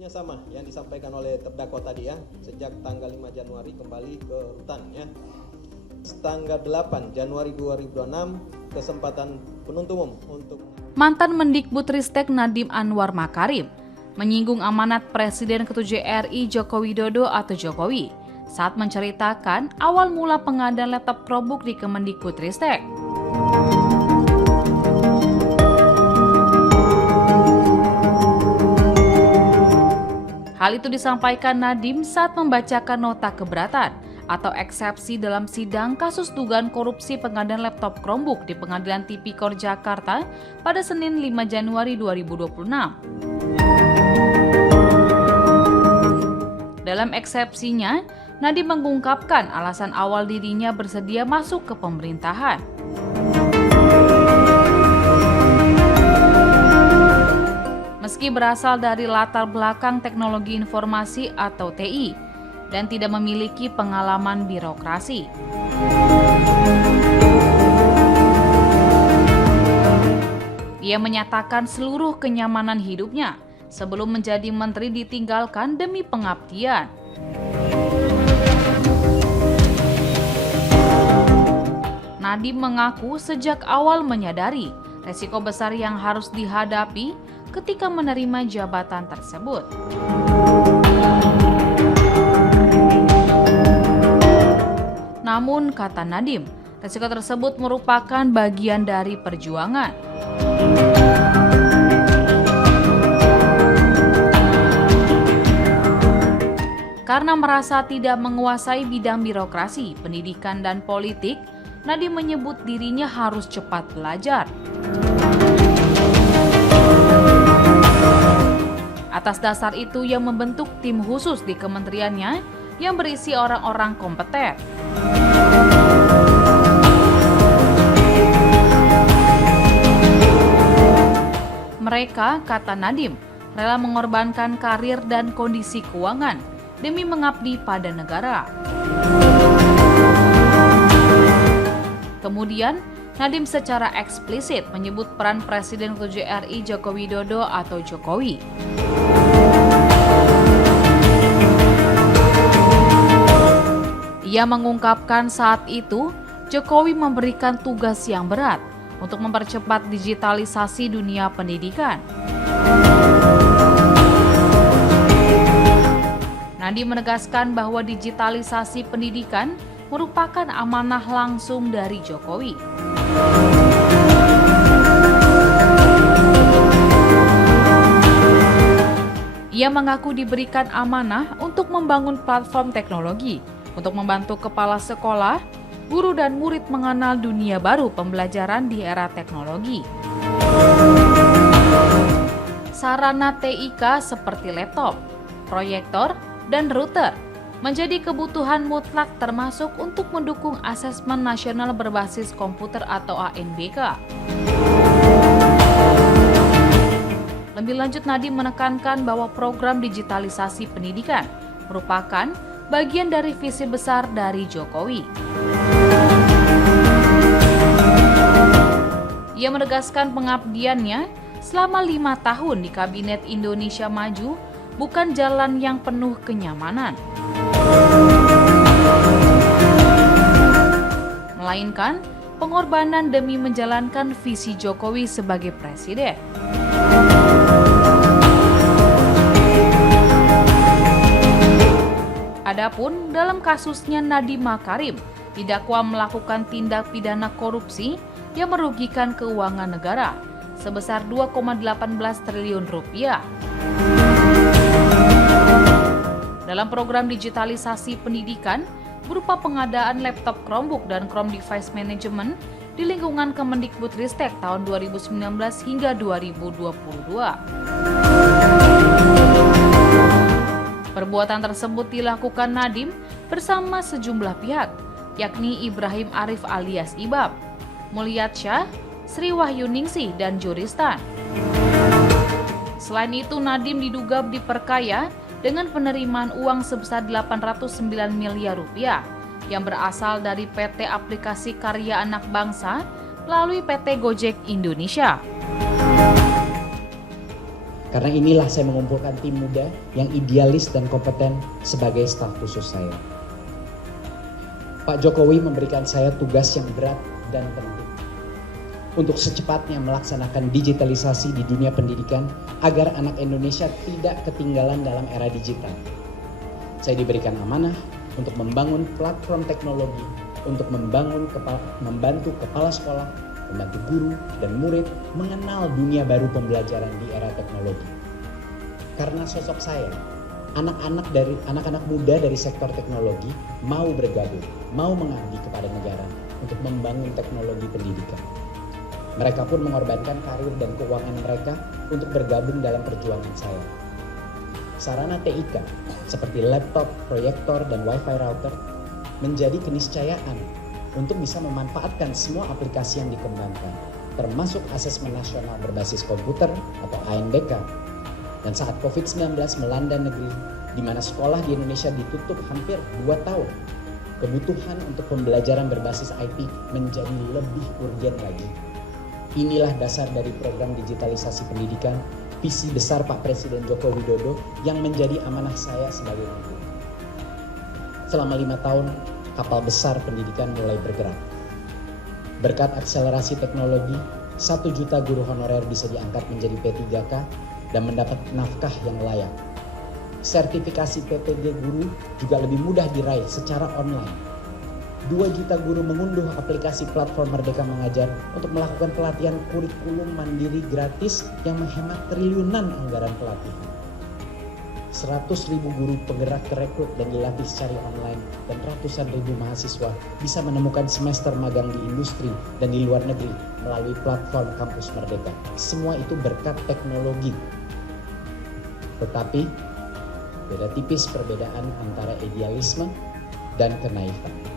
Instruksinya sama yang disampaikan oleh terdakwa tadi ya, sejak tanggal 5 Januari kembali ke rutan ya. Tanggal 8 Januari 2026 kesempatan penuntut umum untuk Mantan Mendikbudristek Nadiem Anwar Makarim menyinggung amanat Presiden ke-7 RI Joko Widodo atau Jokowi saat menceritakan awal mula pengadaan laptop Chromebook di Kemendikbudristek. Hal itu disampaikan Nadiem saat membacakan nota keberatan atau eksepsi dalam sidang kasus dugaan korupsi pengadaan laptop Chromebook di Pengadilan Tipikor Jakarta pada Senin 5 Januari 2026. Dalam eksepsinya, Nadiem mengungkapkan alasan awal dirinya bersedia masuk ke pemerintahan. Meski berasal dari latar belakang teknologi informasi atau TI dan tidak memiliki pengalaman birokrasi. Ia menyatakan seluruh kenyamanan hidupnya sebelum menjadi menteri ditinggalkan demi pengabdian. Nadiem mengaku sejak awal menyadari resiko besar yang harus dihadapi ketika menerima jabatan tersebut. Namun, kata Nadiem, resiko tersebut merupakan bagian dari perjuangan. Karena merasa tidak menguasai bidang birokrasi, pendidikan, dan politik, Nadiem menyebut dirinya harus cepat belajar. Atas dasar itu, ia membentuk tim khusus di kementeriannya yang berisi orang-orang kompeten. Mereka, kata Nadiem, rela mengorbankan karir dan kondisi keuangan demi mengabdi pada negara. Kemudian, Nadiem secara eksplisit menyebut peran Presiden ke-7 RI Joko Widodo atau Jokowi. Ia mengungkapkan saat itu Jokowi memberikan tugas yang berat untuk mempercepat digitalisasi dunia pendidikan. Nadiem menegaskan bahwa digitalisasi pendidikan merupakan amanah langsung dari Jokowi. Ia mengaku diberikan amanah untuk membangun platform teknologi untuk membantu kepala sekolah, guru dan murid mengenal dunia baru pembelajaran di era teknologi. Sarana TIK seperti laptop, proyektor, dan router menjadi kebutuhan mutlak termasuk untuk mendukung asesmen nasional berbasis komputer atau ANBK. Lebih lanjut, Nadiem menekankan bahwa program digitalisasi pendidikan merupakan bagian dari visi besar dari Jokowi. Ia menegaskan pengabdiannya selama 5 tahun di Kabinet Indonesia Maju bukan jalan yang penuh kenyamanan, melainkan pengorbanan demi menjalankan visi Jokowi sebagai presiden. Adapun dalam kasusnya Nadiem Makarim didakwa melakukan tindak pidana korupsi yang merugikan keuangan negara sebesar 2,18 triliun rupiah. Dalam program digitalisasi pendidikan berupa pengadaan laptop Chromebook dan Chrome Device Management di lingkungan Kemendikbudristek tahun 2019 hingga 2022. Perbuatan tersebut dilakukan Nadiem bersama sejumlah pihak, yakni Ibrahim Arif alias Ibab, Mulyatsyah, Sri Wahyuningsih, dan Juristan. Selain itu, Nadiem diduga diperkaya dengan penerimaan uang sebesar 809 miliar rupiah yang berasal dari PT Aplikasi Karya Anak Bangsa melalui PT Gojek Indonesia. Karena inilah saya mengumpulkan tim muda yang idealis dan kompeten sebagai staf khusus saya. Pak Jokowi memberikan saya tugas yang berat dan penting untuk secepatnya melaksanakan digitalisasi di dunia pendidikan agar anak Indonesia tidak ketinggalan dalam era digital. Saya diberikan amanah untuk membangun platform teknologi, untuk membantu kepala sekolah, membantu guru dan murid mengenal dunia baru pembelajaran di era teknologi. Karena sosok saya, anak-anak muda dari sektor teknologi mau bergabung, mau mengabdi kepada negara untuk membangun teknologi pendidikan. Mereka pun mengorbankan karir dan keuangan mereka untuk bergabung dalam perjuangan saya. Sarana TIK seperti laptop, proyektor, dan wifi router menjadi keniscayaan untuk bisa memanfaatkan semua aplikasi yang dikembangkan, termasuk asesmen nasional berbasis komputer atau ANBK. Dan saat COVID-19 melanda negeri, di mana sekolah di Indonesia ditutup hampir 2 tahun, kebutuhan untuk pembelajaran berbasis IT menjadi lebih urgen lagi. Inilah dasar dari program digitalisasi pendidikan, visi besar Pak Presiden Joko Widodo yang menjadi amanah saya sebagai menteri. Selama 5 tahun, kapal besar pendidikan mulai bergerak. Berkat akselerasi teknologi, 1 juta guru honorer bisa diangkat menjadi P3K dan mendapat nafkah yang layak. Sertifikasi PPG guru juga lebih mudah diraih secara online. 2 juta guru mengunduh aplikasi platform Merdeka Mengajar untuk melakukan pelatihan kurikulum mandiri gratis yang menghemat triliunan anggaran pelatihan. 100.000 guru penggerak terekrut dan dilatih secara online, dan ratusan ribu mahasiswa bisa menemukan semester magang di industri dan di luar negeri melalui platform Kampus Merdeka. Semua itu berkat teknologi. Tetapi beda tipis perbedaan antara idealisme dan kenaifan.